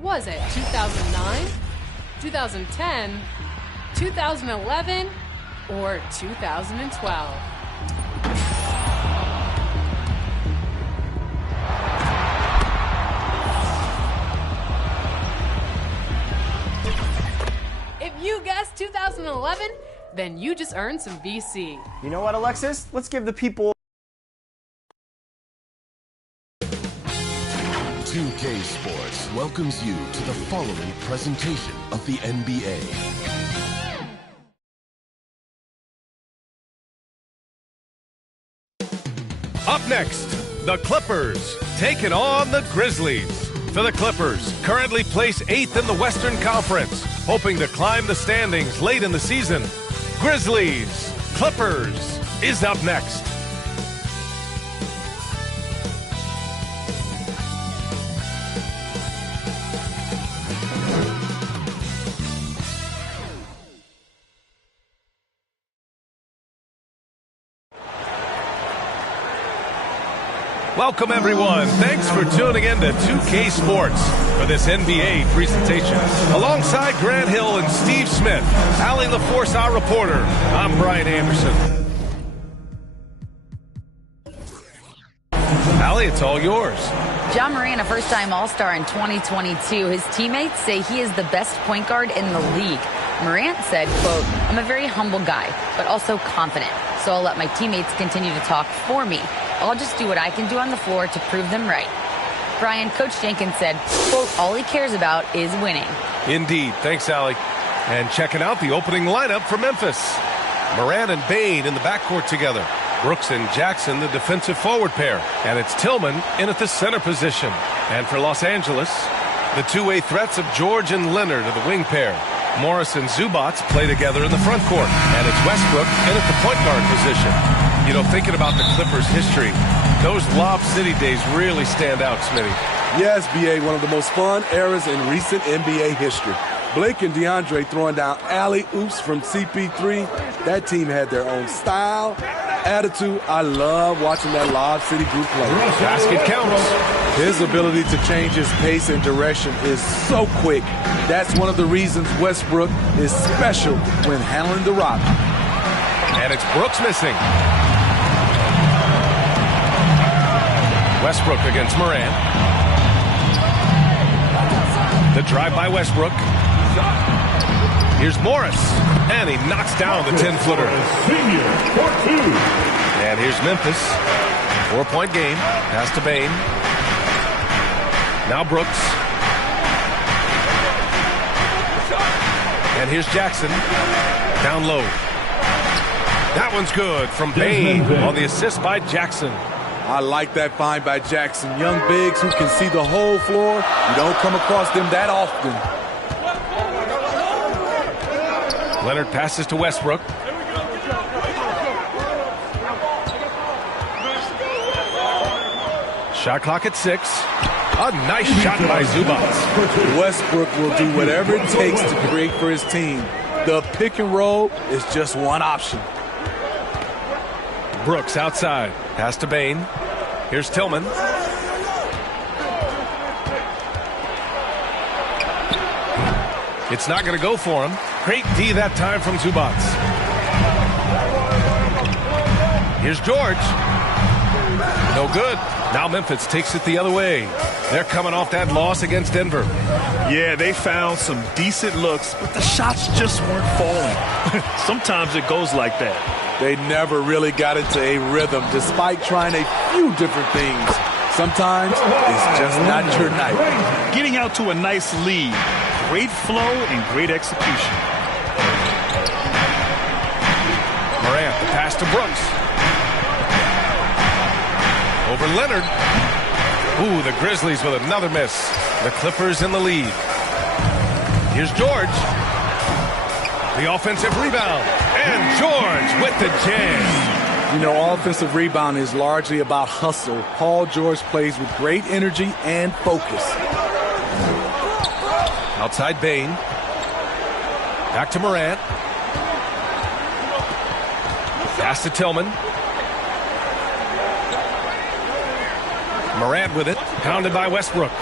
Was it 2009, 2010, 2011, or 2012? If you guessed 2011, then you just earned some VC. You know what, Alexis? Let's give the people 2K Sports welcomes you to the following presentation of the NBA. Up next, the Clippers taking on the Grizzlies. For the Clippers, currently placed 8th in the Western Conference, hoping to climb the standings late in the season. Grizzlies, Clippers is up next. Welcome, everyone. Thanks for tuning in to 2K Sports for this NBA presentation. Alongside Grant Hill and Steve Smith, Allie LaForce, our reporter, I'm Brian Anderson. Allie, it's all yours. Ja Morant, a first-time All-Star in 2022. His teammates say he is the best point guard in the league. Morant said, quote, "I'm a very humble guy, but also confident. So I'll let my teammates continue to talk for me. I'll just do what I can do on the floor to prove them right." Brian, Coach Jenkins said, quote, "All he cares about is winning." Indeed. Thanks, Allie. And checking out the opening lineup for Memphis. Morant and Bane in the backcourt together. Brooks and Jackson, the defensive forward pair. And it's Tillman in at the center position. And for Los Angeles, the two-way threats of George and Leonard are the wing pair. Morris and Zubac play together in the front court. And it's Westbrook in at the point guard position. You know, thinking about the Clippers' history, those Lob City days really stand out, Smitty. Yes, B.A., one of the most fun eras in recent NBA history. Blake and DeAndre throwing down alley-oops from CP3. That team had their own style, attitude. I love watching that Lob City group play. Basket counts. His ability to change his pace and direction is so quick. That's one of the reasons Westbrook is special when handling the rock. And it's Brooks missing. Westbrook against Morant. The drive by Westbrook. Here's Morris, and he knocks down the 10-footer. And here's Memphis. 4-point game. Pass to Bane. Now Brooks. And here's Jackson. Down low. That one's good from Bane on the assist by Jackson. I like that find by Jackson. Young bigs who can see the whole floor. You don't come across them that often. Leonard passes to Westbrook. Shot clock at 6. A nice shot by Zubac. Westbrook will do whatever it takes to create for his team. The pick and roll is just one option. Brooks outside. Pass to Bane. Here's Tillman. It's not going to go for him. Great D that time from Zubac. Here's George. No good. Now Memphis takes it the other way. They're coming off that loss against Denver. Yeah, they found some decent looks, but the shots just weren't falling. Sometimes it goes like that. They never really got into a rhythm despite trying a few different things. Sometimes it's just not your night. Getting out to a nice lead. Great flow and great execution. Morant, the pass to Brooks. Over Leonard. Ooh, the Grizzlies with another miss. The Clippers in the lead. Here's George. The offensive rebound. And George with the jam. You know, offensive rebound is largely about hustle. Paul George plays with great energy and focus. Outside Bane. Back to Morant. Pass to Tillman. Morant with it. Pounded by Westbrook.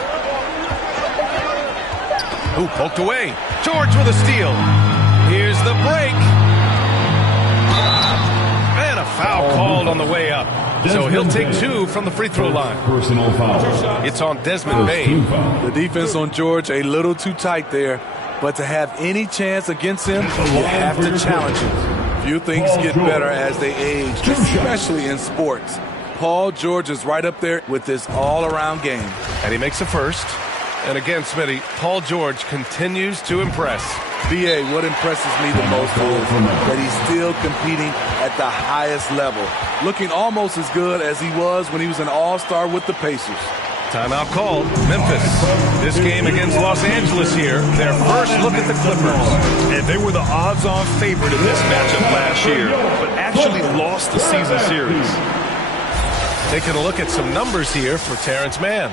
Ooh, poked away. George with a steal. Here's the break. And a foul called on the way up. So he'll take 2 from the free throw line. Personal foul. It's on Desmond Bain. The defense on George a little too tight there. But to have any chance against him, you have to challenge him. Few things get better as they age, especially in sports. Paul George is right up there with this all-around game. And he makes a first. And again, Smitty, Paul George continues to impress. B.A., what impresses me the most is that he's still competing at the highest level, looking almost as good as he was when he was an all-star with the Pacers. Timeout called. Memphis. This game against Los Angeles here. Their first look at the Clippers. And they were the odds-on favorite in this matchup last year, but actually lost the season series. Taking a look at some numbers here for Terrence Mann.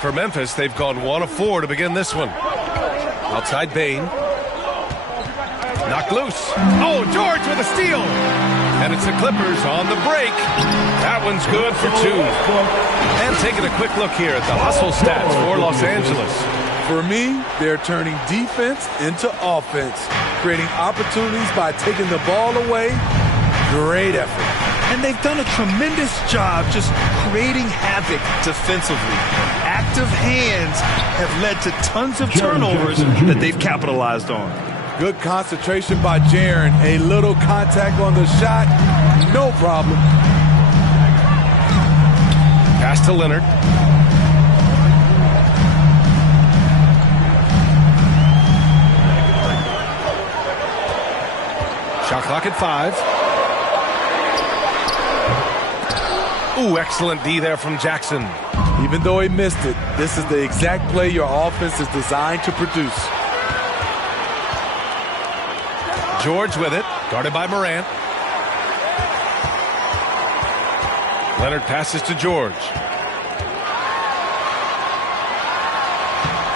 For Memphis, they've gone 1 of 4 to begin this one. Outside Bain. Knocked loose. Oh, George with a steal. And it's the Clippers on the break. That one's good for 2. And taking a quick look here at the hustle stats for Los Angeles. For me, they're turning defense into offense, creating opportunities by taking the ball away. Great effort. And they've done a tremendous job just creating havoc defensively. Active hands have led to tons of turnovers that they've capitalized on. Good concentration by Jaren. A little contact on the shot. No problem. Pass to Leonard. Shot clock at 5. Ooh, excellent D there from Jackson. Even though he missed it, this is the exact play your offense is designed to produce. George with it, guarded by Morant. Leonard passes to George.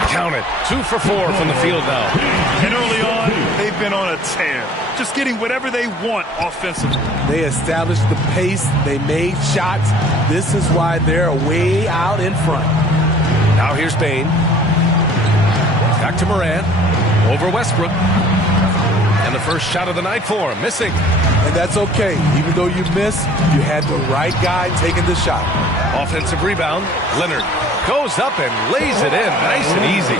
Count it. 2 for 4 from the field now. And early on, they've been on a tear, just getting whatever they want offensively. They established the pace. They made shots. This is why they're way out in front. Now here's Bain. Back to Morant. Over Westbrook. And the first shot of the night for him. Missing. And that's okay. Even though you miss, you had the right guy taking the shot. Offensive rebound. Leonard goes up and lays it in. Nice and easy.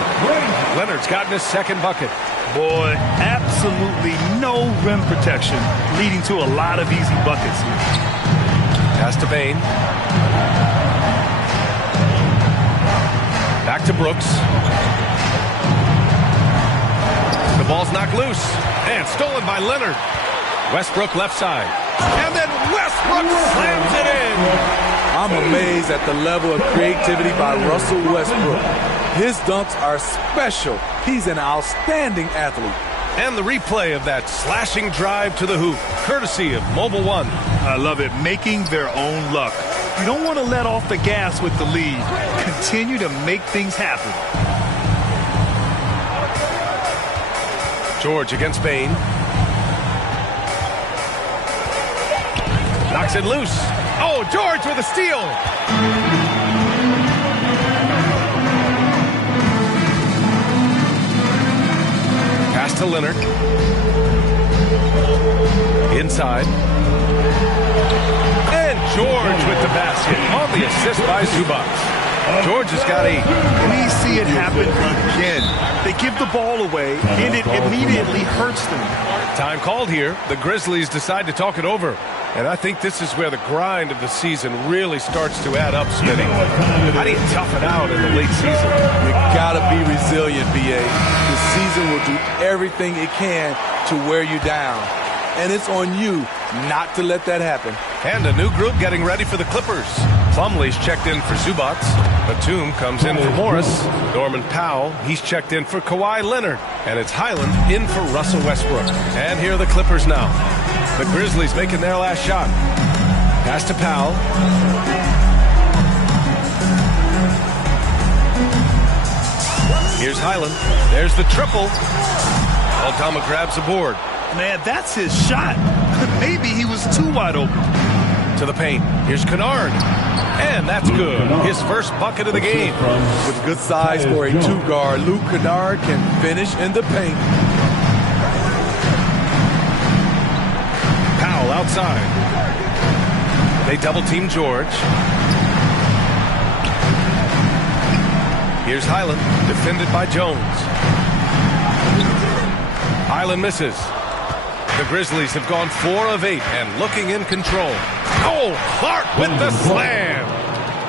Leonard's gotten his second bucket. Boy, absolutely no rim protection, leading to a lot of easy buckets here. Pass to Bain. Back to Brooks. The ball's knocked loose. And stolen by Leonard. Westbrook left side. And then Westbrook slams it in. I'm amazed at the level of creativity by Russell Westbrook. His dunks are special. He's an outstanding athlete. And the replay of that slashing drive to the hoop, courtesy of Mobile One. I love it, making their own luck. You don't want to let off the gas with the lead. Continue to make things happen. George against Bain. Knocks it loose. Oh, George with a steal. Pass to Leonard. Inside. And George with the basket on the assist by Zubac. George has got 8. We see it happen again. They give the ball away, and it immediately hurts them. Time called here. The Grizzlies decide to talk it over. And I think this is where the grind of the season really starts to add up, Smitty. How do you tough it out in the late season? You gotta be resilient, B.A. The season will do everything it can to wear you down. And it's on you not to let that happen. And a new group getting ready for the Clippers. Plumlee's checked in for Zubac. Batum comes in for Morris. Norman Powell, he's checked in for Kawhi Leonard. And it's Highland in for Russell Westbrook. And here are the Clippers now. The Grizzlies making their last shot. Pass to Powell. Here's Highland. There's the triple. Aldama grabs the board. Man, that's his shot. Maybe he was was too wide open. To the paint. Here's Kennard. And that's good. His first bucket of the game. With good size for a two-guard, Luke Kennard can finish in the paint. Powell outside. They double-team George. Here's Highland, defended by Jones. Highland misses. The Grizzlies have gone 4 of 8 and looking in control. Oh, Clark with the slam.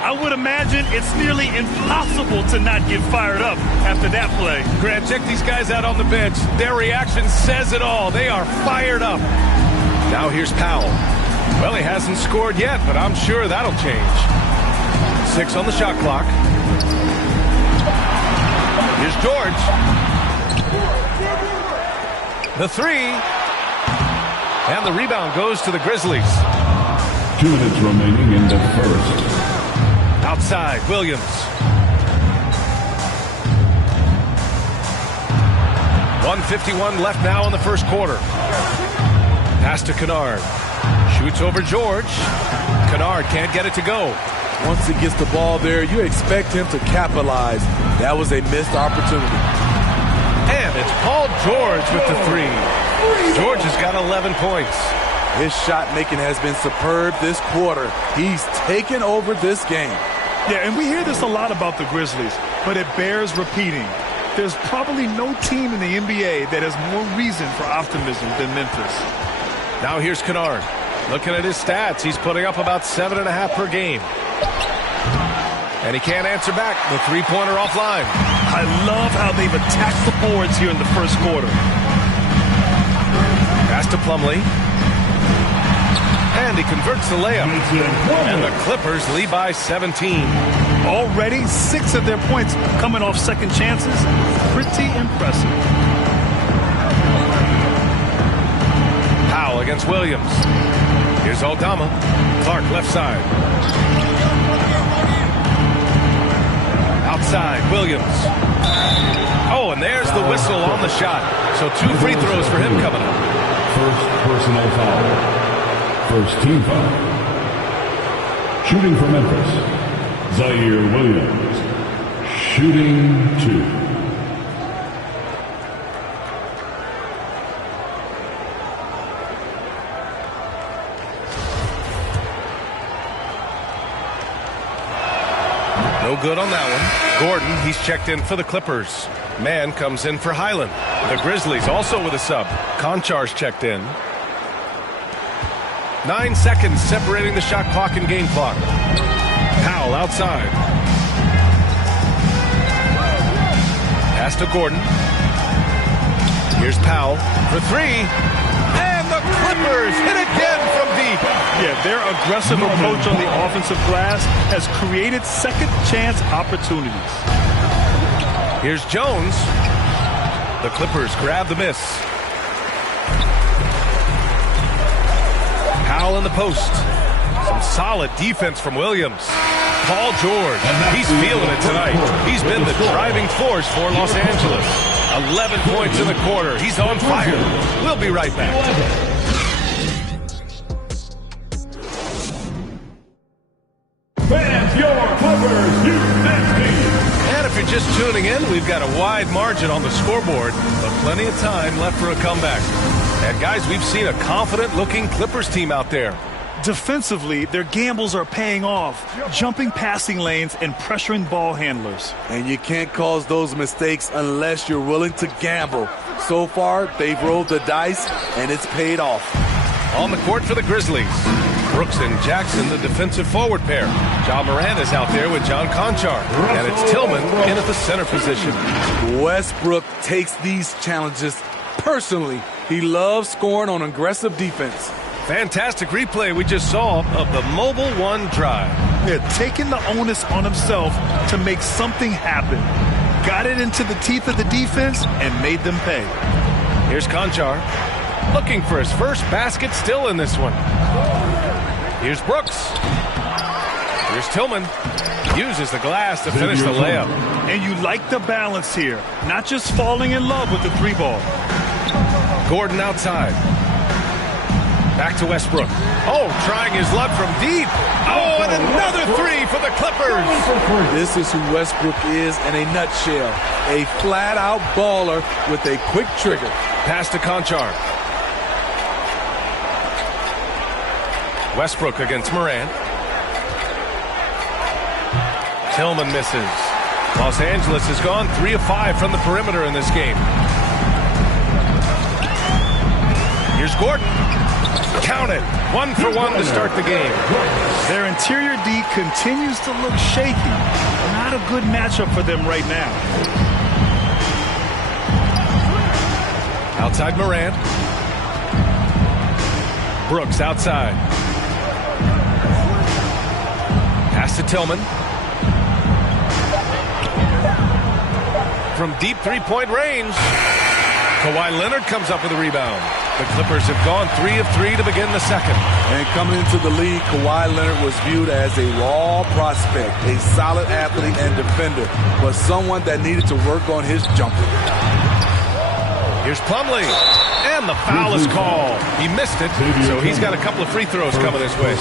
I would imagine it's nearly impossible to not get fired up after that play. Grant, check these guys out on the bench. Their reaction says it all. They are fired up. Now here's Powell. Well, he hasn't scored yet, but I'm sure that'll change. 6 on the shot clock. Here's George. The 3. And the rebound goes to the Grizzlies. 2 minutes remaining in the first. Outside, Williams. .151 left now in the first quarter. Pass to Kennard. Shoots over George. Kennard can't get it to go. Once he gets the ball there, you expect him to capitalize. That was a missed opportunity. And it's Paul George with the 3. George has got 11 points. His shot making has been superb this quarter. He's taken over this game. Yeah, and we hear this a lot about the Grizzlies, but it bears repeating. There's probably no team in the NBA that has more reason for optimism than Memphis. Now here's Kennard. Looking at his stats, he's putting up about 7.5 per game. And he can't answer back. The three-pointer offline. I love how they've attacked the boards here in the first quarter. Pass to Plumlee. And he converts the layup. And the Clippers lead by 17. Already 6 of their points coming off second chances. Pretty impressive. Powell against Williams. Here's Aldama. Clark left side. Outside, Williams. Oh, and there's the whistle on the shot. So 2 free throws for him coming up. First personal foul. First team foul. Shooting for Memphis, Zaire Williams. Shooting 2. No good on that one. Gordon, he's checked in for the Clippers. Mann comes in for Highland. The Grizzlies also with a sub. Konchar's checked in. 9 seconds separating the shot clock and game clock. Powell outside. Pass to Gordon. Here's Powell for 3. And the Clippers hit again from deep. Yeah, their aggressive approach on the offensive glass has created second chance opportunities. Here's Jones. The Clippers grab the miss. Powell in the post. Some solid defense from Williams. Paul George, he's feeling it tonight. He's been the driving force for Los Angeles. 11 points in the quarter. He's on fire. We'll be right back. Fans, your Clippers, And if you're just tuning in, we've got a wide margin on the scoreboard, but plenty of time left for a comeback. And guys, we've seen a confident-looking Clippers team out there. Defensively, their gambles are paying off, jumping passing lanes and pressuring ball handlers. And you can't cause those mistakes unless you're willing to gamble. So far, they've rolled the dice, and it's paid off. On the court for the Grizzlies, Brooks and Jackson, the defensive forward pair. John Moran is out there with John Conchar. And it's Tillman in at the center position. Westbrook takes these challenges personally. He loves scoring on aggressive defense. Fantastic replay we just saw of the Mobile One drive. Yeah, taking the onus on himself to make something happen. Got it into the teeth of the defense and made them pay. Here's Conchar. Looking for his first basket still in this one. Here's Brooks. Here's Tillman. Uses the glass to finish the layup. And you like the balance here. Not just falling in love with the 3 ball. Gordon outside. Back to Westbrook. Oh, trying his luck from deep. Oh, and another three for the Clippers. This is who Westbrook is in a nutshell. A flat-out baller with a quick trigger. Pass to Conchar. Westbrook against Morant. Tillman misses. Los Angeles has gone 3 of 5 from the perimeter in this game. Here's Gordon. Count it. 1 for 1 to start the game. Their interior D continues to look shaky. Not a good matchup for them right now. Outside Morant. Brooks outside. Pass to Tillman. From deep three-point range. Kawhi Leonard comes up with a rebound. The Clippers have gone 3 of 3 to begin the second. And coming into the league, Kawhi Leonard was viewed as a raw prospect, a solid athlete and defender, but someone that needed to work on his jumper. Here's Plumlee. And the foul is called. He missed it, so he's got a couple of free throws coming this way.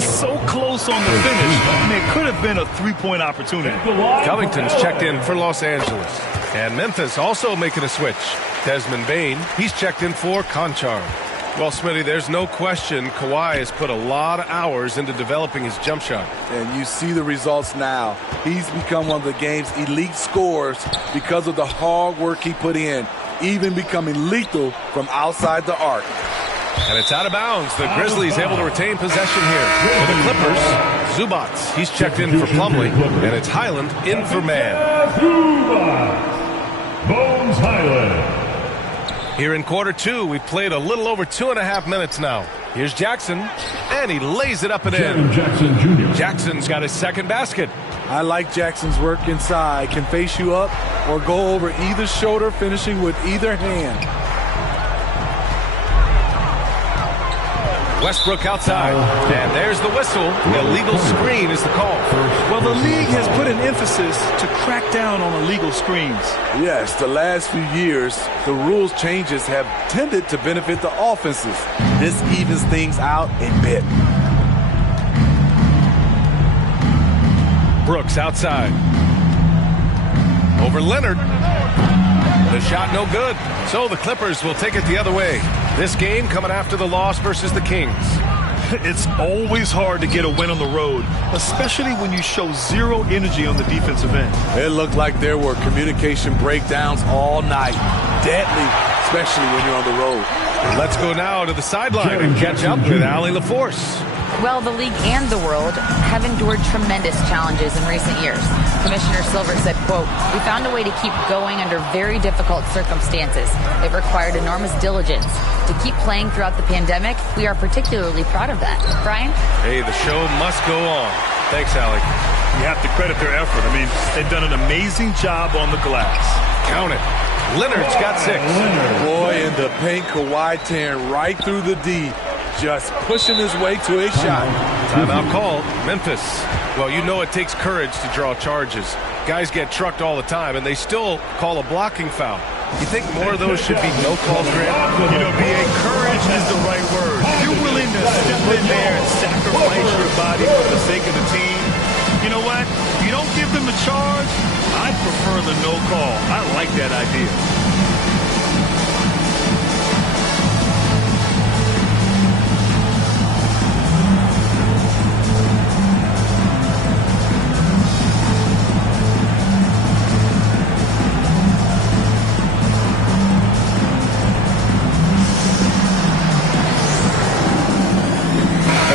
So close on the finish. I mean, it could have been a three-point opportunity. Covington's checked in for Los Angeles. And Memphis also making a switch. Desmond Bane, he's checked in for Conchar. Well, Smitty, there's no question Kawhi has put a lot of hours into developing his jump shot. And you see the results now. He's become one of the game's elite scorers because of the hard work he put in, even becoming lethal from outside the arc. And it's out of bounds. The Grizzlies able to retain possession here. For the Clippers, Zubats, he's checked in for Plumlee, and it's Highland in for man. Bones Highland. Here in quarter 2, we've played a little over 2.5 minutes now. Here's Jackson, and he lays it up and in. Jackson Jr. Jackson's got his second basket. I like Jackson's work inside. Can face you up or go over either shoulder, finishing with either hand. Westbrook outside, and there's the whistle. Illegal screen is the call. Well, the league has put an emphasis to crack down on illegal screens. Yes, the last few years, the rules changes have tended to benefit the offenses. This evens things out a bit. Brooks outside. Over Leonard. The shot no good. So the Clippers will take it the other way. This game coming after the loss versus the Kings. It's always hard to get a win on the road, especially when you show zero energy on the defensive end. It looked like there were communication breakdowns all night. Deadly, especially when you're on the road. Let's go now to the sideline and catch up with Allie LaForce. Well, the league and the world have endured tremendous challenges in recent years. Commissioner Silver said, quote, "We found a way to keep going under very difficult circumstances. It required enormous diligence. To keep playing throughout the pandemic, we are particularly proud of that." Brian? Hey, the show must go on. Thanks, Allie. You have to credit their effort. I mean, they've done an amazing job on the glass. Count it. Leonard's got 6. Boy, in the paint, Kawhi tearing right through the D. Just pushing his way to a shot. Timeout call, Memphis. Well, you know it takes courage to draw charges. Guys get trucked all the time, and they still call a blocking foul. You think more of those should be no calls, Grant? You know, B.A., courage is the right word. If you're willing to step in there and sacrifice your body for the sake of the team, you know what? You don't give them a charge. I prefer the no call. I like that idea.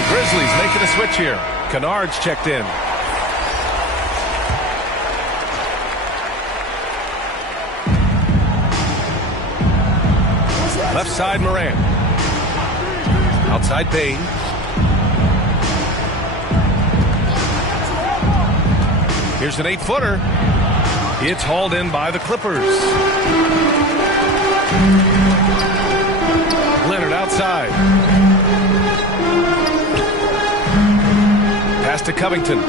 Grizzlies making a switch here. Kennard's checked in. Left side, Morant. Outside, Bane. Here's an 8-footer. It's hauled in by the Clippers. Leonard outside. Pass to Covington.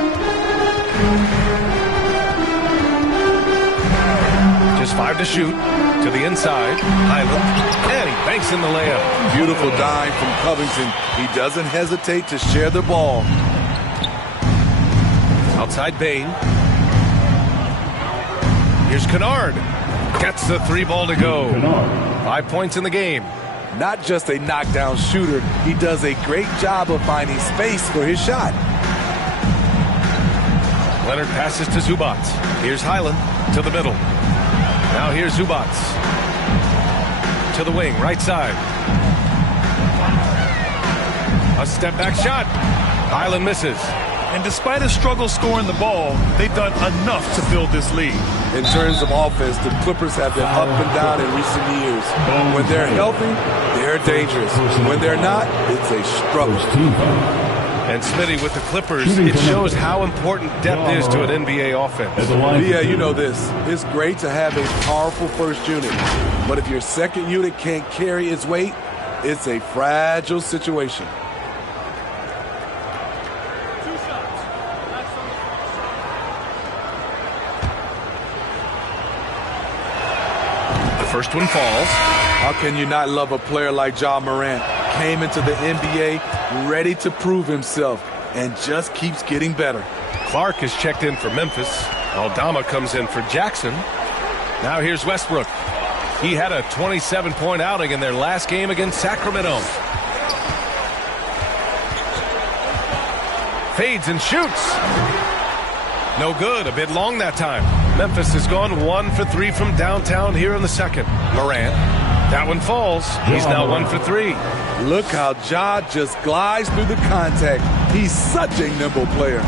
Just 5 to shoot. To the inside, Highland, and he banks in the layup. Beautiful dime from Covington. He doesn't hesitate to share the ball. Outside Bain. Here's Kennard. Gets the 3 ball to go. 5 points in the game. Not just a knockdown shooter, he does a great job of finding space for his shot. Leonard passes to Zubac. Here's Highland to the middle. Now here's Zubac. To the wing, right side. A step back shot. Highland misses. And despite a struggle scoring the ball, they've done enough to build this lead. In terms of offense, the Clippers have been up and down in recent years. When they're healthy, they're dangerous. When they're not, it's a struggle. And Smitty, with the Clippers, it shows how important depth is to an NBA offense. Yeah, you know this. It's great to have a powerful first unit. But if your second unit can't carry its weight, it's a fragile situation. First one falls. How can you not love a player like Ja Morant? Came into the NBA ready to prove himself and just keeps getting better. Clark is checked in for Memphis. Aldama comes in for Jackson. Now here's Westbrook. He had a 27-point outing in their last game against Sacramento. Fades and shoots. No good. A bit long that time. Memphis has gone 1 for 3 from downtown here in the second. Morant. That one falls. He's now 1 for 3. Look how Ja just glides through the contact. He's such a nimble player.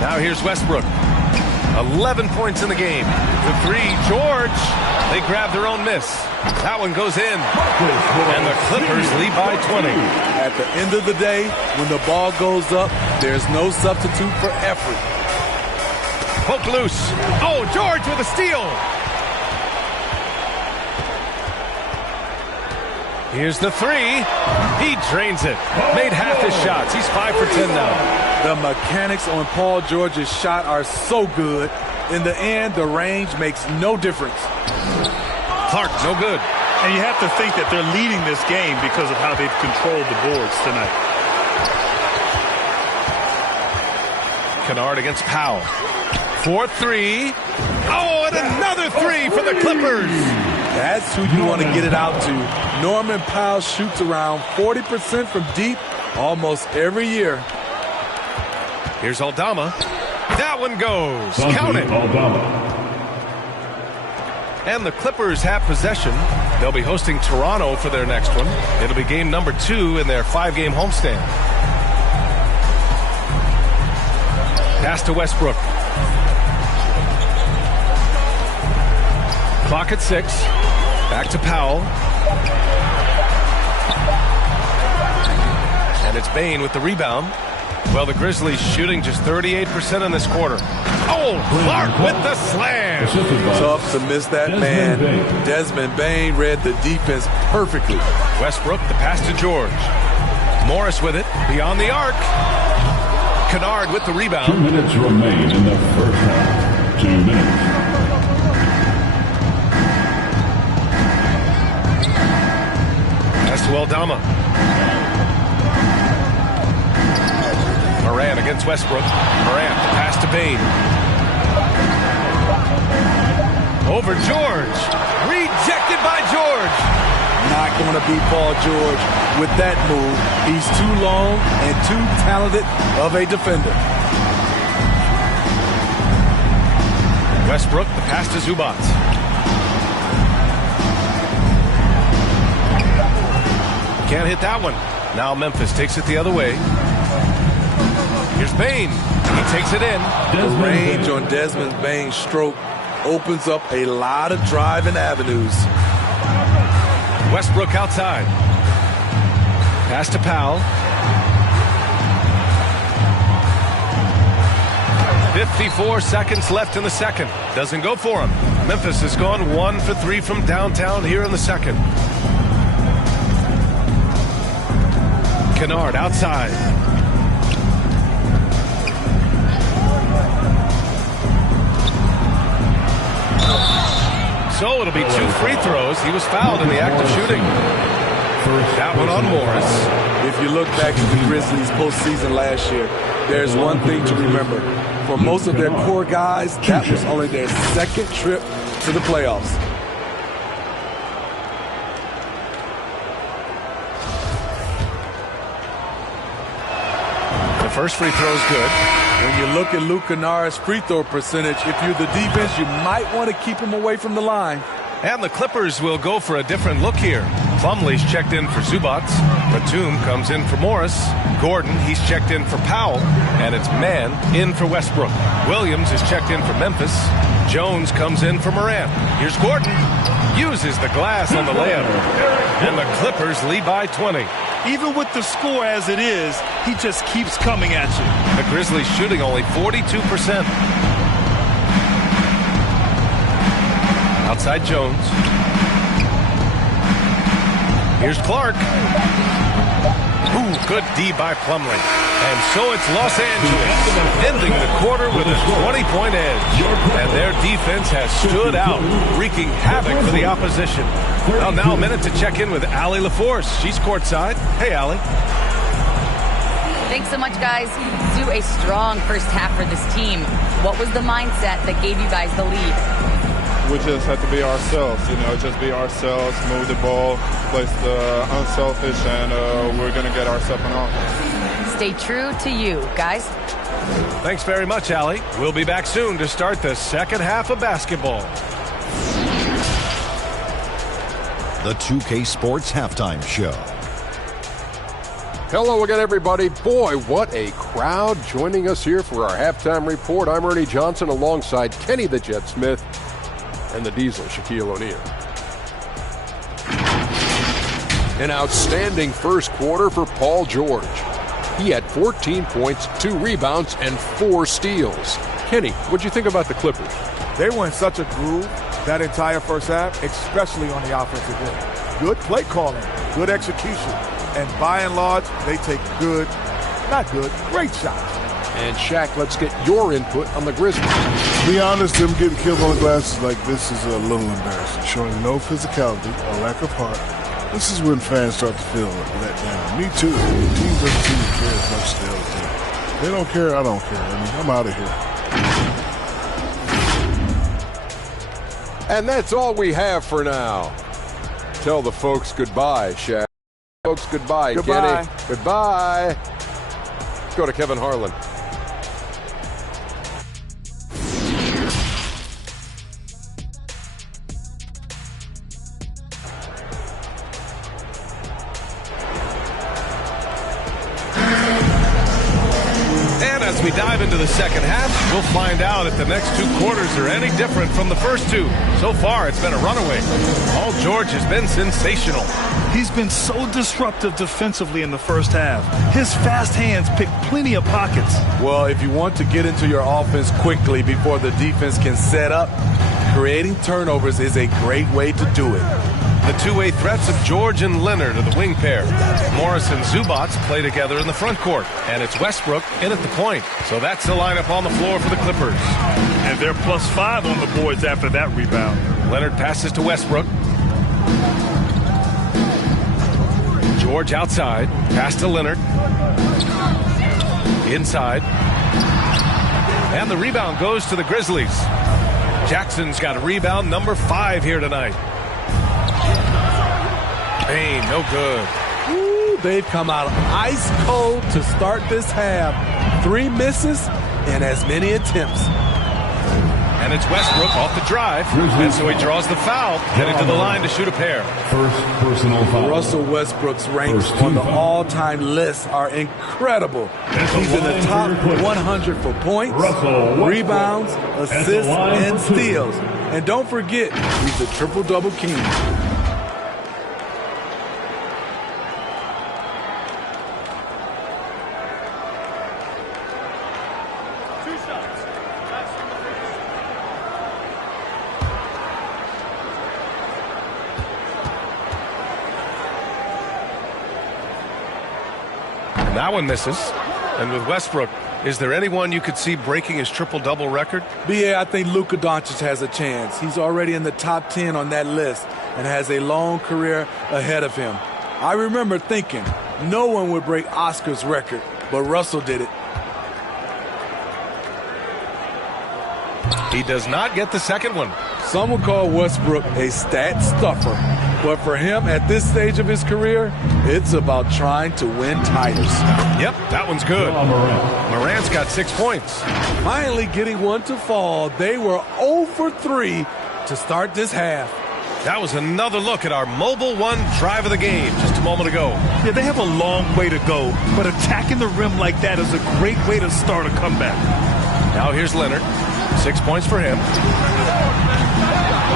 Now here's Westbrook. 11 points in the game. The 3, George. They grab their own miss. That one goes in. And the Clippers lead by 20. At the end of the day, when the ball goes up, there's no substitute for effort. Poke loose. Oh, George with a steal. Here's the 3. He drains it. Made half his shots. He's 5 for 10 now. The mechanics on Paul George's shot are so good. In the end, the range makes no difference. Clark, no good. And you have to think that they're leading this game because of how they've controlled the boards tonight. Kennard against Powell. 4-3. Oh, and another 3 for the Clippers. That's who you want to get it out to. Norman Powell shoots around 40% from deep almost every year. Here's Aldama. That one goes. Count it. And the Clippers have possession. They'll be hosting Toronto for their next one. It'll be game number 2 in their 5-game homestand. Pass to Westbrook. Clock at 6. Back to Powell. And it's Bain with the rebound. Well, the Grizzlies shooting just 38% in this quarter. Oh, Clark with the slam. Tough to miss that man. Desmond Bain read the defense perfectly. Westbrook, the pass to George. Morris with it, beyond the arc. Kennard with the rebound. 2 minutes remain in the first half. 2 minutes. Pass to Aldama. Morant against Westbrook. Morant, the pass to Bain. Over George. Rejected by George. Not going to beat Paul George with that move. He's too long and too talented of a defender. Westbrook, the pass to Zubac. Can't hit that one. Now Memphis takes it the other way. Here's Bain. He takes it in. The range on Desmond Bain's stroke opens up a lot of driving avenues. Westbrook outside. Pass to Powell. 54 seconds left in the second. Doesn't go for him. Memphis has gone 1 for 3 from downtown here in the second. Kennard outside. So it'll be 2 free throws. He was fouled in the act of shooting. That one on Morris. If you look back at the Grizzlies postseason last year, there's one thing to remember. For most of their core guys, that was only their second trip to the playoffs. The first free throw is good. When you look at Luke Kennard's free throw percentage, if you're the defense, you might want to keep him away from the line. And the Clippers will go for a different look here. Plumlee's checked in for Zubats. Batum comes in for Morris. Gordon, he's checked in for Powell. And it's Mann in for Westbrook. Williams is checked in for Memphis. Jones comes in for Morant. Here's Gordon. Uses the glass on the layup. And the Clippers lead by 20. Even with the score as it is, he just keeps coming at you. The Grizzlies shooting only 42%. Outside Jones. Here's Clark. Ooh, good D by Plumlee. And so it's Los Angeles ending the quarter with a 20-point edge. And their defense has stood out, wreaking havoc for the opposition. Well, now a minute to check in with Allie LaForce. She's courtside. Hey, Allie. Thanks so much, guys. Do a strong first half for this team. What was the mindset that gave you guys the lead? We just have to be ourselves, just be ourselves, move the ball, play the unselfish, and we're going to get ourselves an offense. Stay true to you, guys. Thanks very much, Allie. We'll be back soon to start the second half of basketball. The 2K Sports Halftime Show. Hello again, everybody. Boy, what a crowd joining us here for our halftime report. I'm Ernie Johnson alongside Kenny the Jet Smith and the Diesel, Shaquille O'Neal. An outstanding first quarter for Paul George. He had 14 points, 2 rebounds, and 4 steals. Kenny, what'd you think about the Clippers? They were in such a groove that entire first half, especially on the offensive end. Good play calling, good execution, and by and large, they take great shots. And Shaq, let's get your input on the Grizzlies. To be honest, them getting killed on the glass is like this is a little embarrassing, showing no physicality, a lack of heart. This is when fans start to feel let down. Me too. The team doesn't seem to care as much as the other team. They don't care, I don't care. I'm out of here. And that's all we have for now. Tell the folks goodbye, Shaq. Folks, goodbye, Goodbye. Kenny. Goodbye. Go to Kevin Harlan. As we dive into the second half, we'll find out if the next 2 quarters are any different from the first 2. So far, it's been a runaway. Paul George has been sensational. He's been so disruptive defensively in the first half. His fast hands pick plenty of pockets. Well, if you want to get into your offense quickly before the defense can set up, creating turnovers is a great way to do it. The two-way threats of George and Leonard are the wing pair. Morris and Zubats play together in the front court. And it's Westbrook in at the point. So that's the lineup on the floor for the Clippers. And they're +5 on the boards after that rebound. Leonard passes to Westbrook. George outside. Pass to Leonard. Inside. And the rebound goes to the Grizzlies. Jackson's got a rebound number 5 here tonight. Payne, no good. Ooh, they've come out ice cold to start this half. 3 misses and as many attempts. And it's Westbrook off the drive. And so he draws the foul, heading to the line to shoot a pair. First personal foul. Russell Westbrook's ranks on the all-time list are incredible. He's in the top 100 for points, rebounds, assists, and steals. And don't forget, he's a triple-double king. That one misses. And with Westbrook Is there anyone you could see breaking his triple-double record? I think Luka Doncic has a chance. He's already in the top 10 on that list and has a long career ahead of him. I remember thinking no one would break Oscar's record, but Russell did it. He does not get the second one. Some would call Westbrook a stat stuffer, but for him at this stage of his career, it's about trying to win titles. Yep, that one's good. Morant's got 6 points. Finally getting one to fall. They were 0 for 3 to start this half. That was another look at our Mobile One drive of the game just a moment ago. Yeah, they have a long way to go, but attacking the rim like that is a great way to start a comeback. Now here's Leonard. 6 points for him.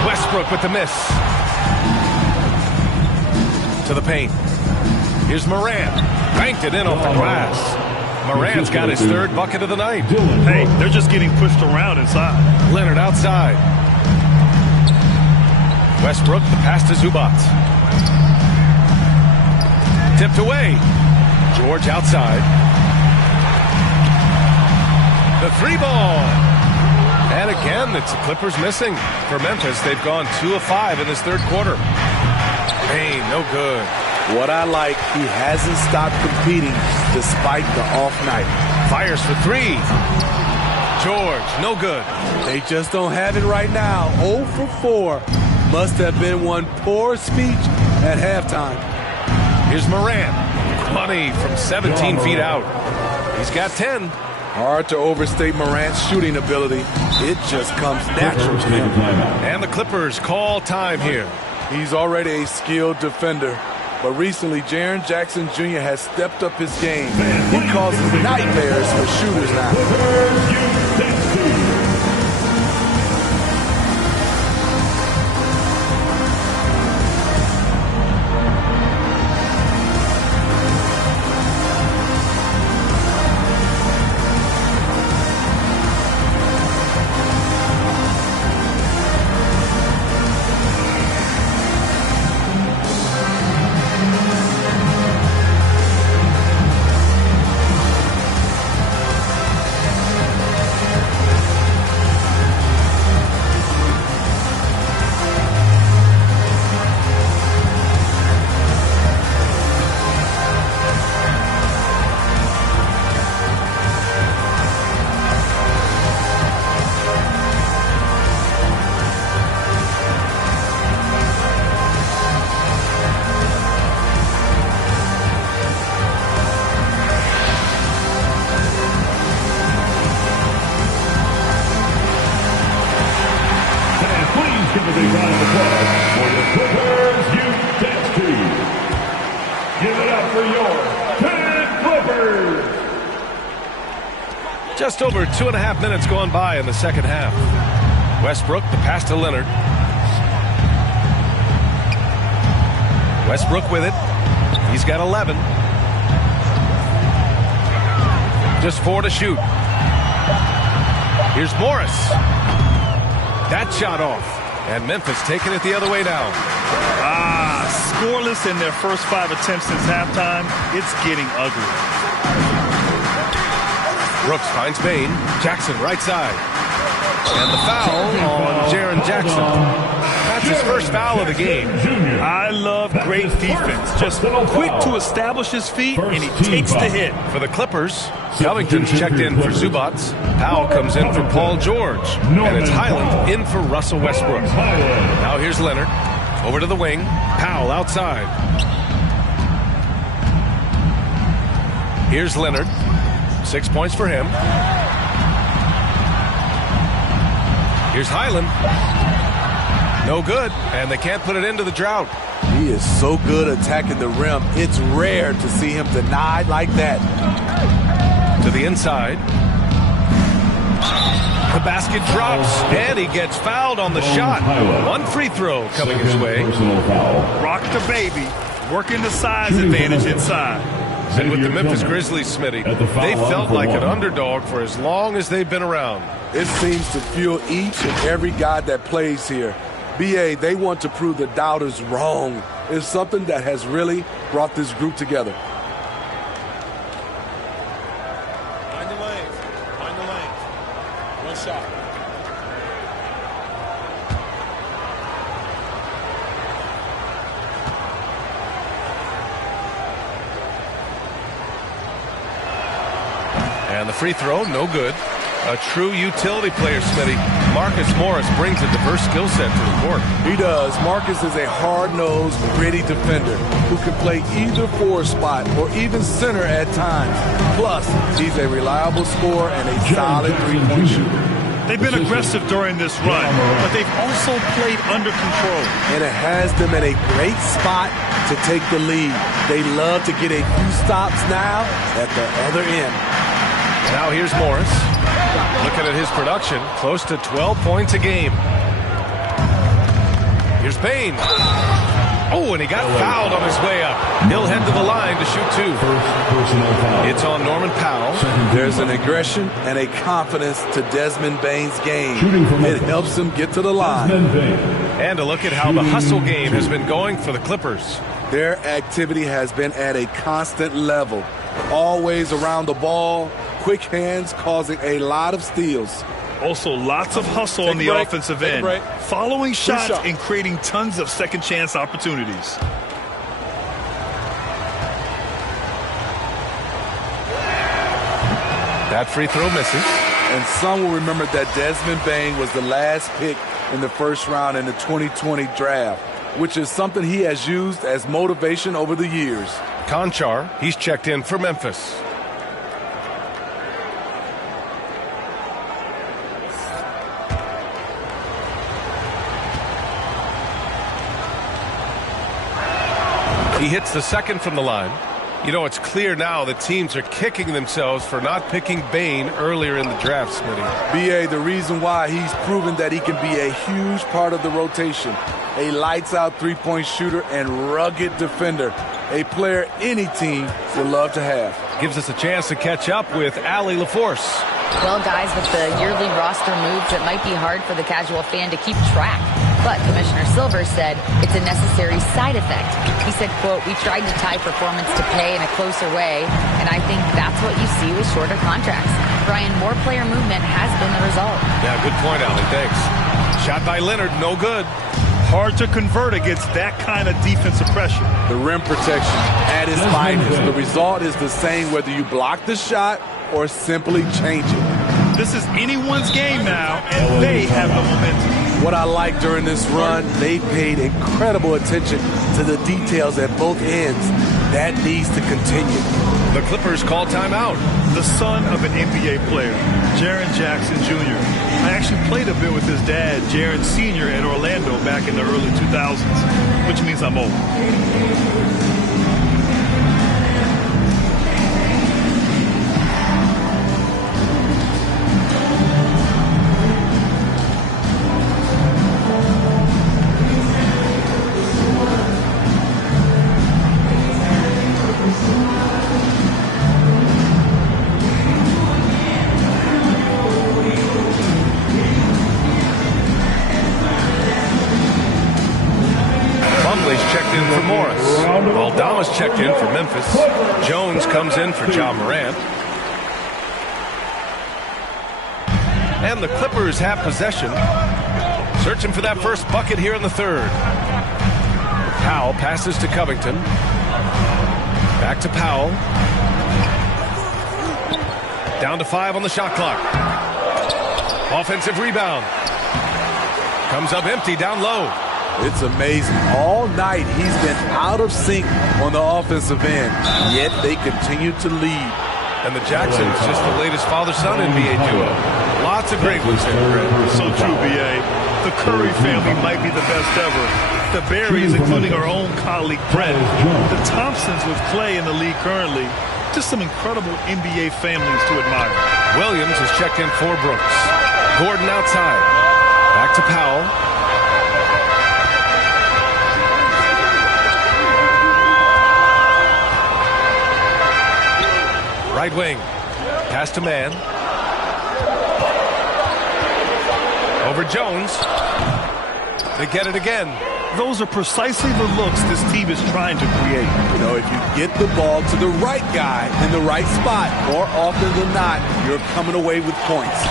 Westbrook with the miss. To the paint. Here's Morant. Banked it in off the glass. Morant's got his third bucket of the night. Hey, they're just getting pushed around inside. Leonard outside. Westbrook, the pass to Zubac. Tipped away. George outside. The 3-ball. And again, it's the Clippers missing. For Memphis, they've gone 2 of 5 in this third quarter. Hey, no good. What I like, he hasn't stopped competing despite the off night. Fires for 3. George, no good. They just don't have it right now. 0 for 4. Must have been one poor speech at halftime. Here's Morant. Money from 17 feet out. He's got 10. Hard to overstate Morant's shooting ability. It just comes natural to him. And the Clippers call time here. He's already a skilled defender. But recently, Jaren Jackson Jr. has stepped up his game. He causes nightmares for shooters now. Just over 2.5 minutes gone by in the second half. Westbrook, the pass to Leonard. Westbrook with it. He's got 11. Just 4 to shoot. Here's Morris. That shot off. And Memphis taking it the other way now. Scoreless in their first 5 attempts since halftime. It's getting ugly. Brooks finds Bain. Jackson right side. And the foul on Jaren Jackson. That's his first foul of the game. I love great defense. Just quick to establish his feet, and he takes the hit. For the Clippers, Covington's checked in for Zubac. Powell comes in for Paul George. And it's Highland in for Russell Westbrook. Now here's Leonard. Over to the wing. Powell outside. Here's Leonard. 6 points for him. Here's Highland. No good, and they can't put it into the drought. He is so good attacking the rim. It's rare to see him denied like that. To the inside. The basket drops, and he gets fouled on the shot. One free throw coming his way. Rock the baby, working the size advantage inside. And with the Memphis Grizzlies, Smitty, they felt like an underdog for as long as they've been around. It seems to fuel each and every guy that plays here. BA, they want to prove the doubters wrong. It's something that has really brought this group together. Find the lane. shot. And the free throw, no good. A true utility player, Smitty. Marcus Morris brings a diverse skill set to the court. He does. Marcus is a hard-nosed, gritty defender who can play either forward spot or even center at times. Plus, he's a reliable scorer and a solid three-point shooter. They've been aggressive during this run, but they've also played under control. And it has them in a great spot to take the lead. They love to get a few stops now at the other end. Now here's Morris. Looking at his production, close to 12 points a game. Here's Payne. Oh, and he got fouled on his way up. He'll head to the line to shoot two. It's on Norman Powell. There's an aggression and a confidence to Desmond Bane's game. It helps him get to the line. And a look at how the hustle game has been going for the Clippers. Their activity has been at a constant level. Always around the ball. Quick hands causing a lot of steals. Also, lots of hustle on the offensive end. Following shots and creating tons of second chance opportunities. That free throw misses. And some will remember that Desmond Bane was the last pick in the first round in the 2020 draft, which is something he has used as motivation over the years. Conchar, he's checked in for Memphis. He hits the second from the line. You know, it's clear now that teams are kicking themselves for not picking Bane earlier in the draft, Smitty. B.A., the reason why he's proven that he can be a huge part of the rotation. A lights-out three-point shooter and rugged defender. A player any team would love to have. Gives us a chance to catch up with Allie LaForce. Well, guys, with the yearly roster moves, it might be hard for the casual fan to keep track. But Commissioner Silver said it's a necessary side effect. He said, quote, "We tried to tie performance to pay in a closer way, and I think that's what you see with shorter contracts." Brian, more player movement has been the result. Yeah, good point, Allie. Thanks. Shot by Leonard, no good. Hard to convert against that kind of defensive pressure. The rim protection at its finest. The result is the same whether you block the shot or simply change it. This is anyone's game now, and they have the momentum. What I like during this run, they paid incredible attention to the details at both ends. That needs to continue. The Clippers call timeout. The son of an NBA player, Jaren Jackson Jr. I actually played a bit with his dad, Jaren Sr. at Orlando back in the early 2000s, which means I'm old. Checked in for Morris. Aldama's checked in for Memphis. Jones comes in for Ja Morant. And the Clippers have possession. Searching for that first bucket here in the third. Powell passes to Covington. Back to Powell. Down to 5 on the shot clock. Offensive rebound. Comes up empty down low. It's amazing. All night he's been out of sync on the offensive end, yet they continue to lead. And the Jacksons, just the latest father-son NBA duo. Lots of great ones there, Brett. So true, B.A. The Curry family might be the best ever. The Berries, including our own colleague Brett. The Thompsons with Clay in the league currently. Just some incredible NBA families to admire. Williams has checked in for Brooks. Gordon outside. Back to Powell. Right wing. Pass to Man. Over Jones. They get it again. Those are precisely the looks this team is trying to create. You know, if you get the ball to the right guy in the right spot, more often than not, you're coming away with points.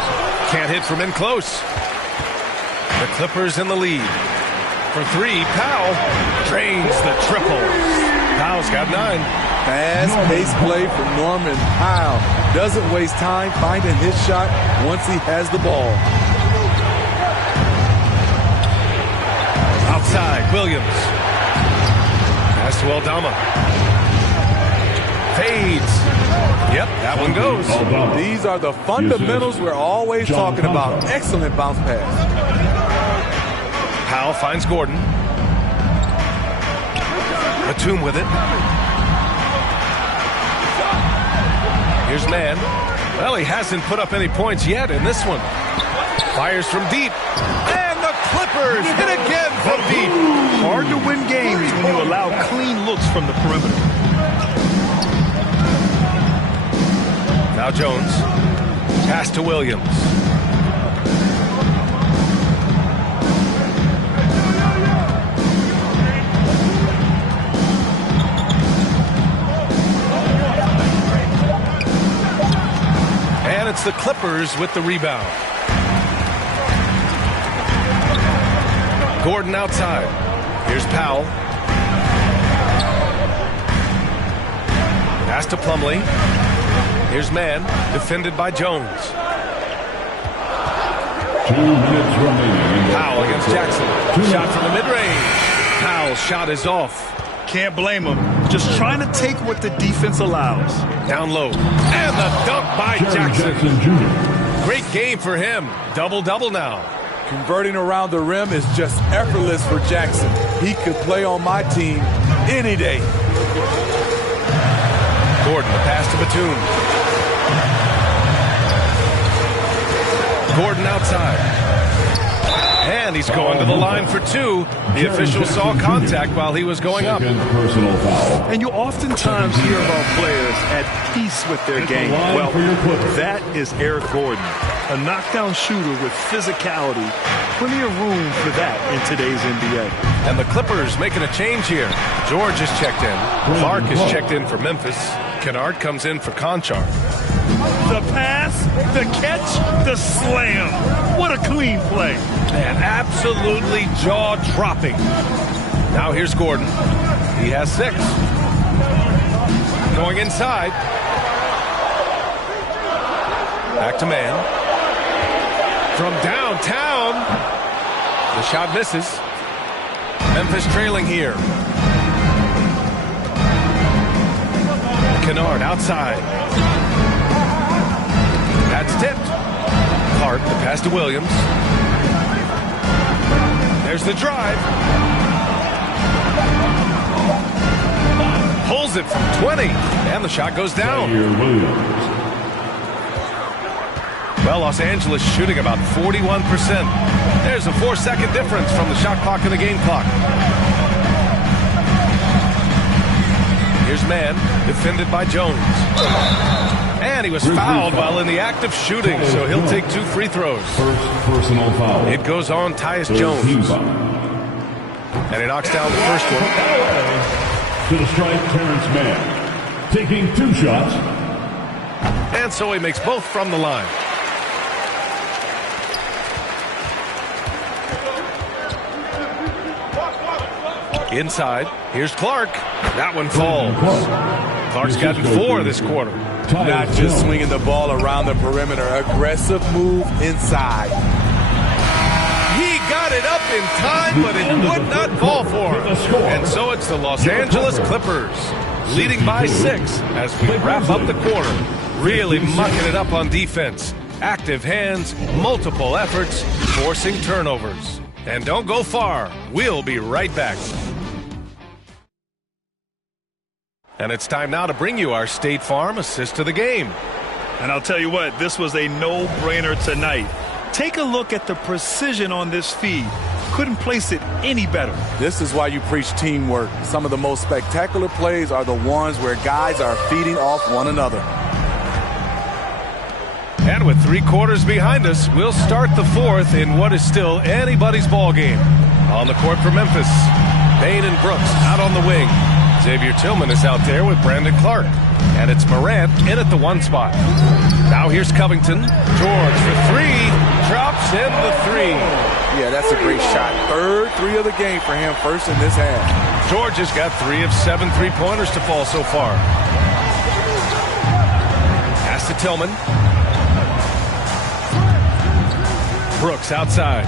Can't hit from in close. The Clippers in the lead. For three, Powell drains the triple. Powell's got 9. Fast-paced play from Norman Powell. Doesn't waste time finding his shot once he has the ball. Outside, Williams. Pass to Aldama. Fades. Yep, that one goes. These are the fundamentals we're always talking about. Excellent bounce pass. Powell finds Gordon. Batum with it. Here's Mann. Well, he hasn't put up any points yet in this one. Fires from deep. And the Clippers hit again from deep. Hard to win games when you allow clean looks from the perimeter. Now Jones. Pass to Williams. And it's the Clippers with the rebound. Gordon outside. Here's Powell. Pass to Plumlee. Here's Mann, defended by Jones. 2 minutes remaining. Powell against Jackson. Shot from the mid-range. Powell's shot is off. Can't blame him. Just trying to take what the defense allows. Down low. And the dunk by Jackson. Great game for him. Double-double now. Converting around the rim is just effortless for Jackson. He could play on my team any day. Gordon, the pass to Batum. Gordon outside. And he's going to the line for 2. The official saw contact while he was going up. Personal foul. And you oftentimes hear about players at peace with their game. Well, that is Eric Gordon, a knockdown shooter with physicality. Plenty of room for that in today's NBA. And the Clippers making a change here. George is checked in. Clark is checked in for Memphis. Kennard comes in for Conchar. The pass, the catch, the slam. What a clean play. And absolutely jaw-dropping. Now here's Gordon. He has 6. Going inside. Back to Mann. From downtown. The shot misses. Memphis trailing here. Kennard outside. That's tipped. Clark, the pass to Williams. There's the drive. Pulls it from 20. And the shot goes down. Well, Los Angeles shooting about 41%. There's a 4-second difference from the shot clock and the game clock. Here's Mann, defended by Jones. And he was fouled while in the act of shooting, so he'll take 2 free throws. First personal foul. It goes on Tyus Jones. And he knocks down the first one. To the strike, Terrence Mann. Taking 2 shots. And so he makes both from the line. Inside, here's Clark. That one falls. Clark's gotten 4 this quarter. Not just swinging the ball around the perimeter. Aggressive move inside. He got it up in time, but it would not fall for him. And so it's the Los Angeles Clippers leading by 6 as we wrap up the quarter. Really mucking it up on defense. Active hands, multiple efforts, forcing turnovers. And don't go far. We'll be right back. And it's time now to bring you our State Farm assist to the game. And I'll tell you what, this was a no-brainer tonight. Take a look at the precision on this feed. Couldn't place it any better. This is why you preach teamwork. Some of the most spectacular plays are the ones where guys are feeding off one another. And with 3 quarters behind us, we'll start the 4th in what is still anybody's ball game. On the court for Memphis, Bane and Brooks out on the wing. Xavier Tillman is out there with Brandon Clark. And it's Morant in at the 1 spot. Now here's Covington. George for 3. drops in the three. Yeah, that's a great shot. Third three of the game for him, first in this half. George has got 3 of 7 3-pointers to fall so far. Pass to Tillman. Brooks outside.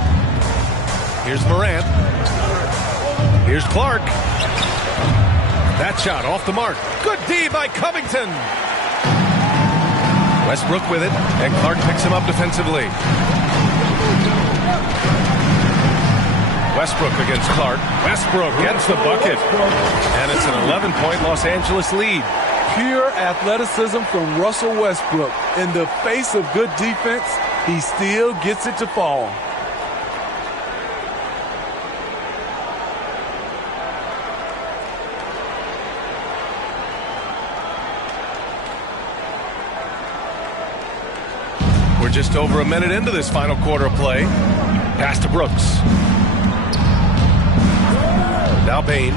Here's Morant. Here's Clark. That shot off the mark. Good D by Covington. Westbrook with it, and Clark picks him up defensively. Westbrook against Clark. Westbrook gets the bucket. And it's an 11-point Los Angeles lead. Pure athleticism from Russell Westbrook. In the face of good defense, he still gets it to fall. We're just over a minute into this final quarter of play. Pass to Brooks. Now Bane.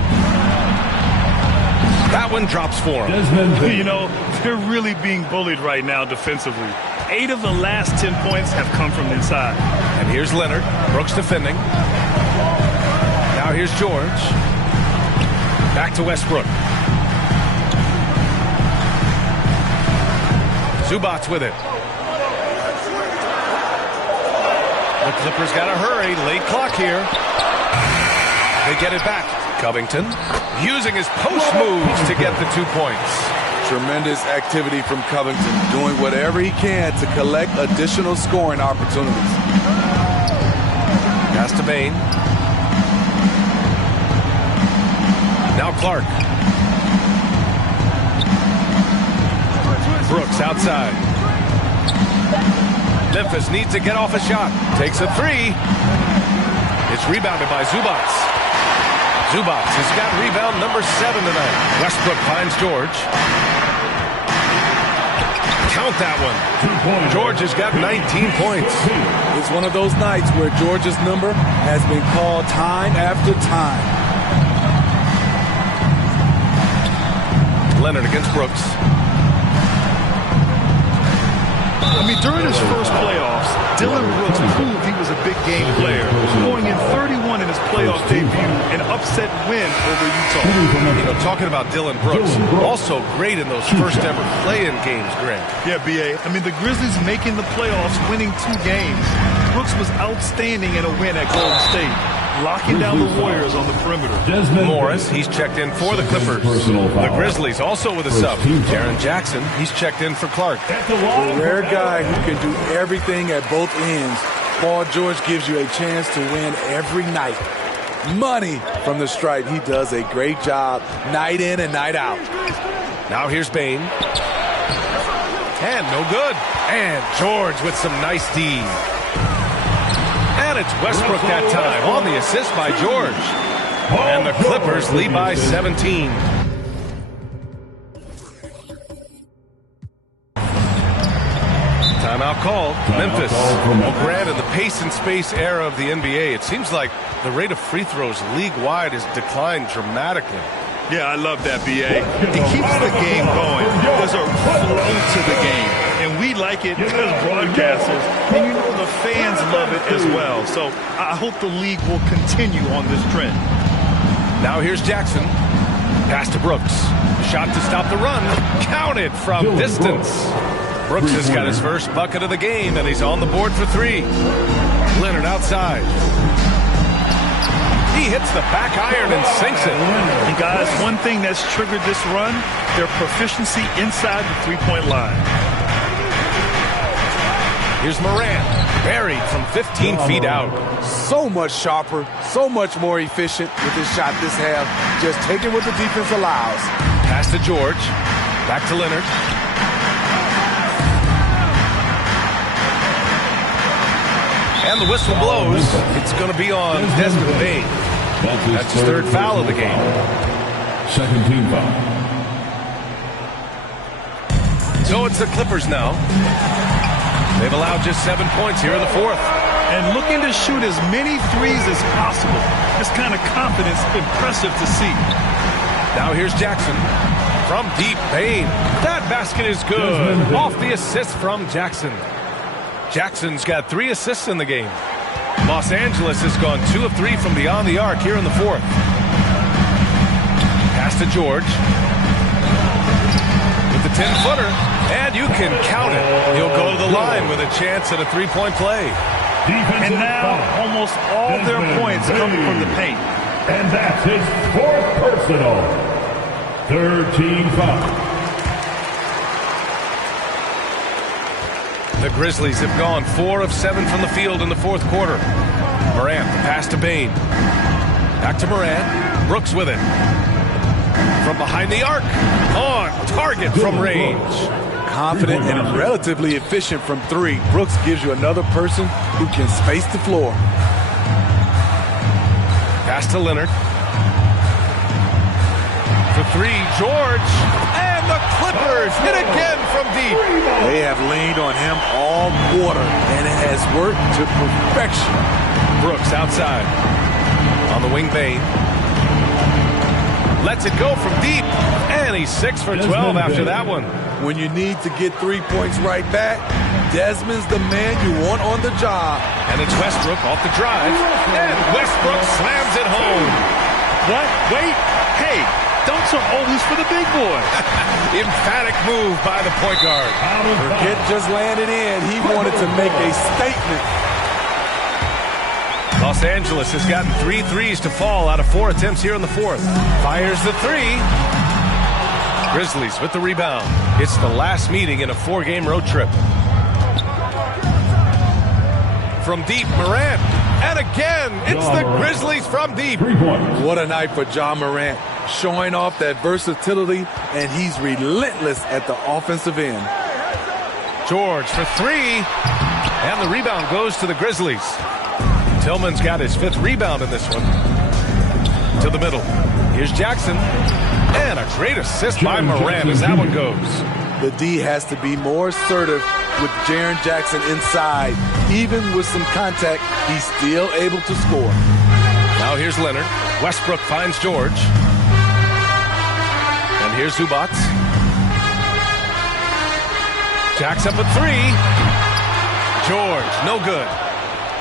That one drops for him. You know, they're really being bullied right now defensively. 8 of the last 10 points have come from inside. And here's Leonard. Brooks defending. Now here's George. Back to Westbrook. Zubats with it. The Clippers got to hurry. Late clock here. They get it back. Covington using his post moves to get the 2 points. Tremendous activity from Covington, doing whatever he can to collect additional scoring opportunities. Pass to Bane. Now Clark. Brooks outside. Memphis needs to get off a shot. Takes a 3. It's rebounded by Zubats. Zubats has got rebound number 7 tonight. Westbrook finds George. Count that one. George has got 19 points. It's one of those nights where George's number has been called time after time. Leonard against Brooks. I mean, during his first playoffs, Dillon Brooks proved he was a big game player, going in 31 in his playoff debut, an upset win over Utah. You know, talking about Dillon Brooks, also great in those first ever play-in games, Greg. Yeah, B.A. I mean, the Grizzlies making the playoffs, winning 2 games. Brooks was outstanding in a win at Golden State, locking down the Warriors on the perimeter. Morris, he's checked in for the Clippers. The Grizzlies also with a sub. Jaren Jackson, he's checked in for Clark. A rare guy who can do everything at both ends. Paul George gives you a chance to win every night. Money from the stripe. He does a great job night in and night out. Now here's Bane. And no good. And George with some nice D. And it's Westbrook that time on the assist by George. And the Clippers lead by 17. Timeout called. Memphis. Well, Grant, in the pace and space era of the NBA, it seems like the rate of free throws league-wide has declined dramatically. Yeah, I love that, B.A. It keeps the game going. There's a flow to the game. And we like it as broadcasters. And you know the fans love it as well. So I hope the league will continue on this trend. Now here's Jackson. Pass to Brooks. Shot to stop the run. Counted from distance. Brooks has got his first bucket of the game, and he's on the board for 3. Leonard outside. He hits the back iron and sinks it. And guys, one thing that's triggered this run, their proficiency inside the three-point line. Here's Morant, buried from 15 feet out. So much sharper, so much more efficient with his shot this half. Just taking what the defense allows. Pass to George. Back to Leonard. And the whistle blows. It's going to be on Desmond Bane. That's his 3rd foul of the game. Second team foul. So it's the Clippers now. They've allowed just 7 points here in the 4th. And looking to shoot as many threes as possible. This kind of confidence, impressive to see. Now here's Jackson. From deep, Bane. That basket is good. Off the assist from Jackson. Jackson's got 3 assists in the game. Los Angeles has gone 2 of 3 from beyond the arc here in the 4th. Pass to George. With the 10-footer, and you can count it. He'll go to the line with a chance at a 3-point play. And now almost all their points coming from the paint. And that's his 4th personal. 3rd team foul. The Grizzlies have gone 4 of 7 from the field in the 4th quarter. Morant, the pass to Bane. Back to Morant. Brooks with it. From behind the arc. On target from range. Confident and relatively efficient from 3. Brooks gives you another person who can space the floor. Pass to Leonard. For 3, George. And the Clippers hit again from deep. They have leaned on him all quarter, and it has worked to perfection. Brooks outside. On the wing, Bane. Lets it go from deep. And he's 6 for 12 after that one. When you need to get 3 points right back, Desmond's the man you want on the job. And it's Westbrook off the drive. And Westbrook slams it home. What? Wait. Hey, dunks are always for the big boy. Emphatic move by the point guard. Forget just landed in. He wanted to make a statement. Los Angeles has gotten 3 threes to fall out of 4 attempts here in the 4th. Fires the 3. Grizzlies with the rebound. It's the last meeting in a 4-game road trip. From deep, Morant. And again, it's the Grizzlies from deep. What a night for Ja Morant. Showing off that versatility, and he's relentless at the offensive end. George for 3. And the rebound goes to the Grizzlies. Tillman's got his 5th rebound in this one. To the middle. Here's Jackson. And a great assist by Morant as that one goes. The D has to be more assertive with Jaren Jackson inside. Even with some contact, he's still able to score. Now here's Leonard. Westbrook finds George. And here's Zubac. Jacks up with 3. George, no good.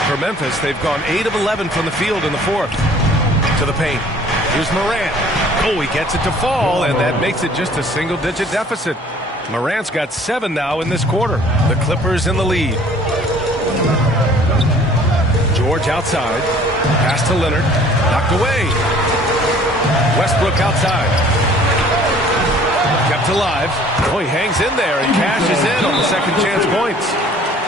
For Memphis, they've gone 8 of 11 from the field in the 4th. To the paint. Here's Morant. Oh, he gets it to fall, and that makes it just a single-digit deficit. Morant's got 7 now in this quarter. The Clippers in the lead. George outside. Pass to Leonard. Knocked away. Westbrook outside. Kept alive. Oh, he hangs in there and cashes in on the second chance points.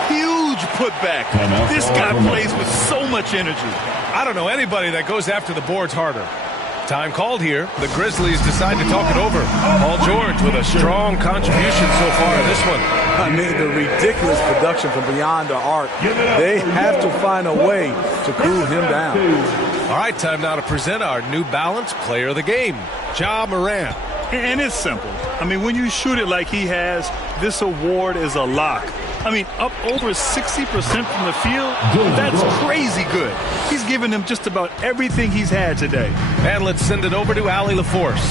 Huge putback. This guy plays with so much energy. I don't know anybody that goes after the boards harder. Time called here. The Grizzlies decide to talk it over. Paul George with a strong contribution so far in this one. I mean, the ridiculous production from beyond the arc. They have to find a way to cool him down. All right, time now to present our New Balance Player of the Game, Ja Morant. And it's simple. I mean, when you shoot it like he has, this award is a lock. I mean, up over 60% from the field, that's crazy good. He's given them just about everything he's had today. And let's send it over to Allie LaForce.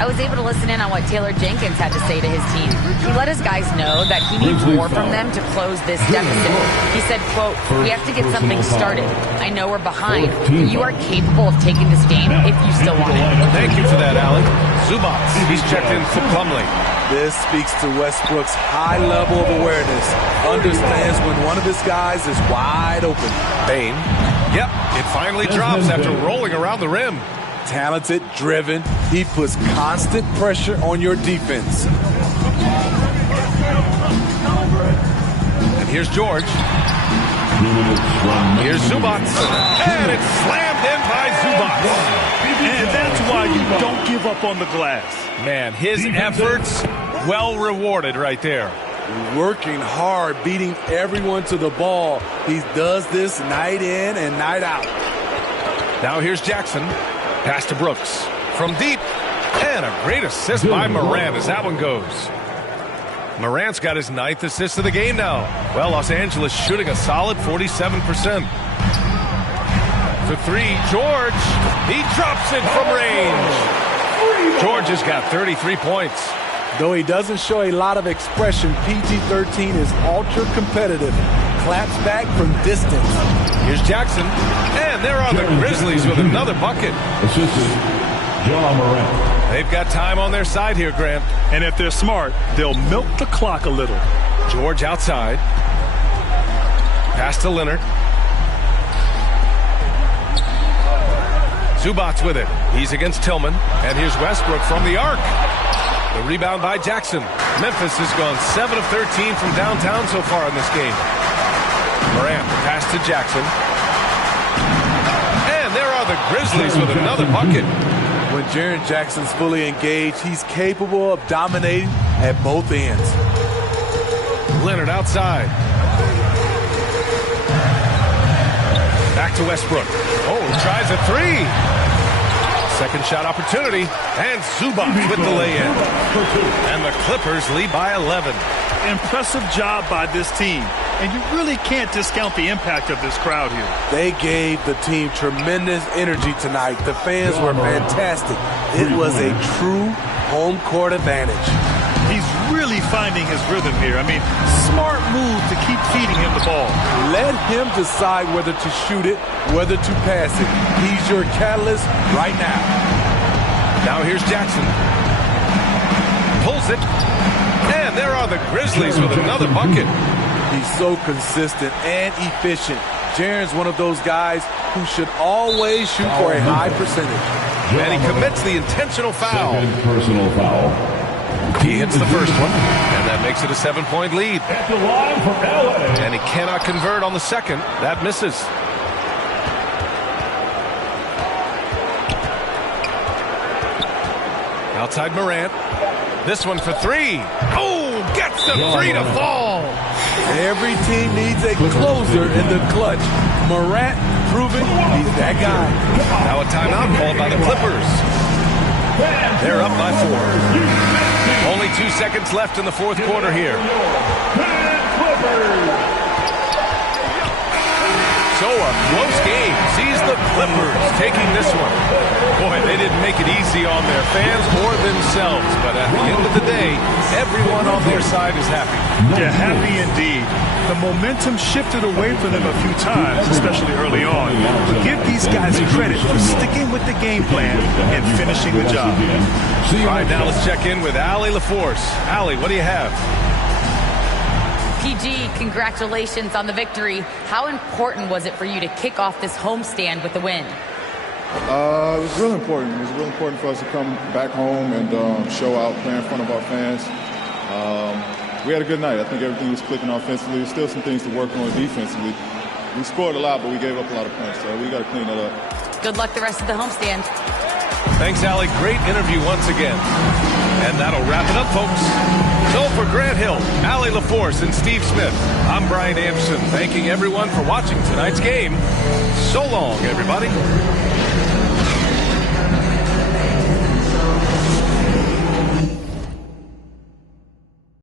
I was able to listen in on what Taylor Jenkins had to say to his team. He let his guys know that he needs more from them to close this deficit. He said, quote, "We have to get something started. I know we're behind, but you are capable of taking this game if you still want it." Thank you for that, Allie. Zubac, he's checked in for Plumlee. This speaks to Westbrook's high level of awareness. Understands when one of his guys is wide open. Bane. Yep, it finally drops after rolling around the rim. Talented, driven. He puts constant pressure on your defense. And here's George. Here's Zubac. And it's slammed in by Zubac. And that's why you don't give up on the glass. Man, his efforts well rewarded right there. Working hard, beating everyone to the ball. He does this night in and night out. Now here's Jackson. Pass to Brooks. From deep. And a great assist by Morant as that one goes. Morant's got his 9th assist of the game now. Well, Los Angeles shooting a solid 47%. For 3, George. He drops it from range. George has got 33 points. Though he doesn't show a lot of expression, PG-13 is ultra-competitive. Claps back from distance. Here's Jackson. And there are the Grizzlies with another bucket. Assistant, John Morant. They've got time on their side here, Grant. And if they're smart, they'll milk the clock a little. George outside. Pass to Leonard. Zubac's with it. He's against Tillman. And here's Westbrook from the arc. The rebound by Jackson. Memphis has gone 7 of 13 from downtown so far in this game. Morant, the pass to Jackson. And there are the Grizzlies with another bucket. When Jaren Jackson's fully engaged, he's capable of dominating at both ends. Leonard outside. Back to Westbrook. Oh, tries a three. Second shot opportunity. And Zubac with the lay-in. And the Clippers lead by 11. Impressive job by this team. And you really can't discount the impact of this crowd here. They gave the team tremendous energy tonight. The fans were fantastic. It was a true home court advantage. He's really finding his rhythm here. I mean, smart move to keep feeding him the ball. Let him decide whether to shoot it, whether to pass it. He's your catalyst right now. Now here's Jackson. Pulls it. And there are the Grizzlies with another bucket. He's so consistent and efficient. Jaren's one of those guys who should always shoot for a high percentage. And he commits the intentional foul. Second personal foul. He hits the first one, and that makes it a 7-point lead. At the line for LA. And he cannot convert on the second. That misses. Outside Morant. This one for three. Oh, gets the three to fall. Every team needs a closer in the clutch. Morant proving he's that guy. Now a timeout called by the Clippers. They're up by 4. Only 2 seconds left in the fourth quarter here. So a close game sees the Clippers taking this one. Boy, they didn't make it easy on their fans or themselves, but at the end of the day, everyone on their side is happy. Yeah, happy indeed. The momentum shifted away from them a few times, especially early on. But give these guys credit for sticking with the game plan and finishing the job. All right, now let's check in with Allie LaForce. Allie, what do you have? PG, congratulations on the victory. How important was it for you to kick off this homestand with the win? It was really important. It was really important for us to come back home and show out, play in front of our fans. We had a good night. I think everything was clicking offensively. There's still some things to work on defensively. We scored a lot, but we gave up a lot of points, so we got to clean that up. Good luck the rest of the homestand. Thanks, Allie. Great interview once again. And that'll wrap it up, folks. So for Grant Hill, Allie LaForce, and Steve Smith, I'm Brian Anderson, thanking everyone for watching tonight's game. So long, everybody.